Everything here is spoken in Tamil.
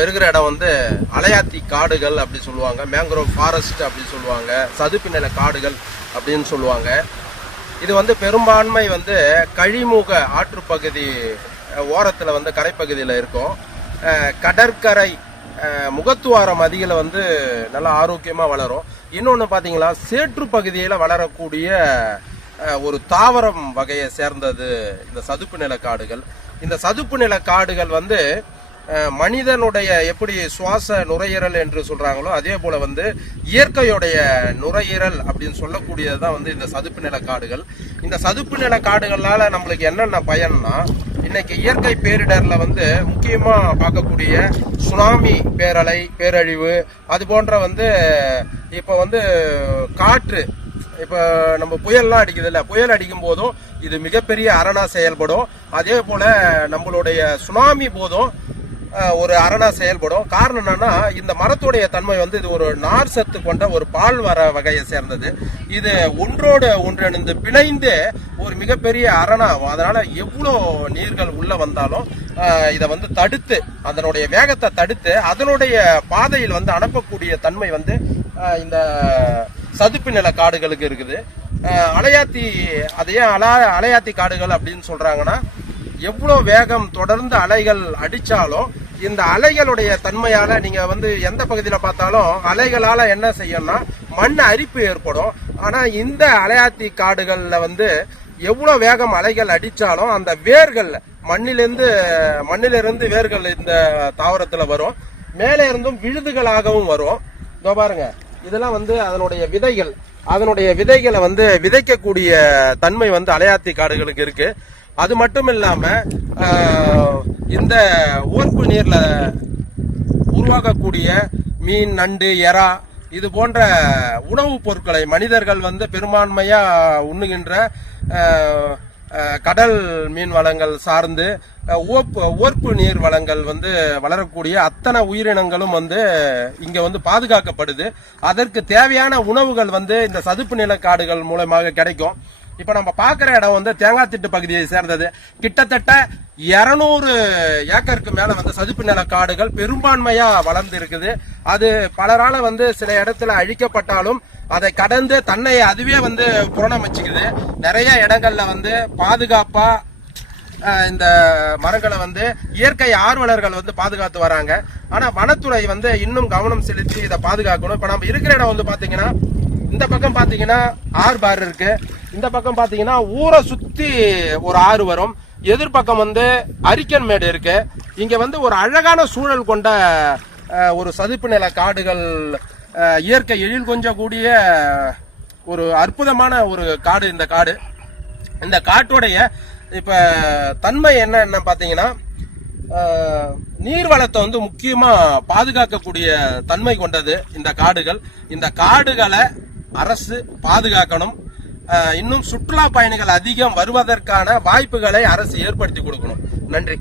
நம்ம இருக்கிற இடம் வந்து அலையாத்தி காடுகள் அப்படி சொல்லுவாங்க மேங்க்ரோவ் ஃபாரஸ்ட் அப்படி சொல்லுவாங்க சதுப்பு நில காடுகள் அப்படின்னு சொல்லுவாங்க. இது வந்து பெரும்பான்மை வந்து கழிமுக ஆற்றுப்பகுதி ஓரத்தில் வந்து கரைப்பகுதியில் இருக்கும். கடற்கரை முகத்துவாரம் அதிகளை வந்து நல்லா ஆரோக்கியமாக வளரும். இன்னொன்று பார்த்தீங்களா சேற்று பகுதியில் வளரக்கூடிய ஒரு தாவரம் வகையை சேர்ந்தது இந்த சதுப்பு நில காடுகள். இந்த சதுப்பு நில காடுகள் வந்து மனிதனுடைய எப்படி சுவாச நுரையீரல் என்று சொல்றாங்களோ அதே போல வந்து இயற்கையுடைய நுரையீரல் அப்படின்னு சொல்லக்கூடியது தான் வந்து இந்த சதுப்பு நில காடுகள். இந்த சதுப்பு நில காடுகளால நம்மளுக்கு என்னென்ன பயன்னா இன்னைக்கு இயற்கை பேரிடர்ல வந்து முக்கியமா பார்க்கக்கூடிய சுனாமி பேரலை பேரழிவு அது போன்ற வந்து இப்போ வந்து காற்று இப்போ நம்ம புயல்லாம் அடிக்குதுல்ல புயல் அடிக்கும் போதும் இது மிகப்பெரிய அரணா செயல்படும். அதே போல நம்மளுடைய சுனாமி போதும் ஒரு அரணா செயல்படும். காரணம் என்னன்னா இந்த மரத்துடைய தன்மை வந்து இது ஒரு நார் சத்து கொண்ட ஒரு பால் வர வகையை சேர்ந்தது. இது ஒன்றோடு ஒன்றிணைந்து பிணைந்து ஒரு மிகப்பெரிய அரணாகும் அதனால எவ்வளோ நீர்கள் உள்ள வந்தாலும் இதை வந்து தடுத்து அதனுடைய வேகத்தை தடுத்து அதனுடைய பாதையில் வந்து அனுப்பக்கூடிய தன்மை வந்து இந்த சதுப்பு நில காடுகளுக்கு இருக்குது. அலையாத்தி அதையே ஏன் அலா அலையாத்தி காடுகள் அப்படின்னு சொல்றாங்கன்னா எவ்வளோ வேகம் தொடர்ந்து அலைகள் அடித்தாலும் இந்த அலைகளுடைய தன்மையால் நீங்கள் வந்து எந்த பகுதியில் பார்த்தாலும் அலைகளால் என்ன செய்யணும்னா மண் அரிப்பு ஏற்படும். ஆனால் இந்த அலையாத்தி காடுகளில் வந்து எவ்வளோ வேகம் அலைகள் அடித்தாலும் அந்த வேர்கள் மண்ணிலிருந்து மண்ணிலிருந்து வேர்கள் இந்த தாவரத்தில் வரும். மேலே இருந்தும் விழுதுகளாகவும் வரும். இதோ பாருங்க. இதெல்லாம் வந்து அதனுடைய விதைகள். அதனுடைய விதைகளை வந்து விதைக்கக்கூடிய தன்மை வந்து அலையாத்தி காடுகளுக்கு இருக்குது அது மட்டும் இல்லாம இந்த ஊர்ப்பு நீர்ல உருவாகக்கூடிய மீன் நண்டு எறா இது போன்ற உணவுப் பொருட்களை மனிதர்கள் வந்து பெரும்பான்மையா உண்ணுகின்ற கடல் மீன் வளங்கள் சார்ந்து ஓப்பு ஓர்ப்பு நீர் வளங்கள் வந்து வளரக்கூடிய அத்தனை உயிரினங்களும் வந்து இங்க வந்து பாதுகாக்கப்படுது. அதற்கு தேவையான உணவுகள் வந்து இந்த சதுப்பு நில காடுகள் மூலமாக கிடைக்கும். இப்ப நம்ம பார்க்குற இடம் வந்து தேங்காய் திட்டு பகுதியை சேர்ந்தது. கிட்டத்தட்ட இருநூறு ஏக்கருக்கு மேல வந்து சதுப்பு நில காடுகள் பெரும்பான்மையா வளர்ந்து இருக்குது அது பலரால வந்து சில இடத்துல அழிக்கப்பட்டாலும் அதை கடந்து தன்னை அதுவே வந்து புறணமைச்சுக்குது நிறைய இடங்கள்ல வந்து பாதுகாப்பா இந்த மரங்களை வந்து இயற்கை ஆர்வலர்கள் வந்து பாதுகாத்து வராங்க. ஆனா வனத்துறை வந்து இன்னும் கவனம் செலுத்தி இதை பாதுகாக்கணும். இப்ப நம்ம இருக்கிற இடம் வந்து பாத்தீங்கன்னா இந்த பக்கம் பார்த்தீங்கன்னா ஆறு பார் இருக்கு. இந்த பக்கம் பார்த்தீங்கன்னா ஊரை சுற்றி ஒரு ஆறு வரும். எதிர்பக்கம் வந்து அரிக்கன் மேடு இருக்கு. இங்கே வந்து ஒரு அழகான சூழல் கொண்ட ஒரு சதுப்பு நில காடுகள் இயற்கை எழில் கொஞ்சம் கூடிய ஒரு அற்புதமான ஒரு காடு இந்த காடு. இந்த காட்டுடைய இப்போ தன்மை என்னென்ன பார்த்தீங்கன்னா நீர்வளத்தை நீர் வளத்தை வந்து முக்கியமாக பாதுகாக்கக்கூடிய தன்மை கொண்டது இந்த காடுகள். இந்த காடுகளை அரசு பாதுகாக்கணும். இன்னும் சுற்றுலா பயணிகள் அதிகம் வருவதற்கான வாய்ப்புகளை அரசு ஏற்படுத்தி கொடுக்கணும். நன்றி.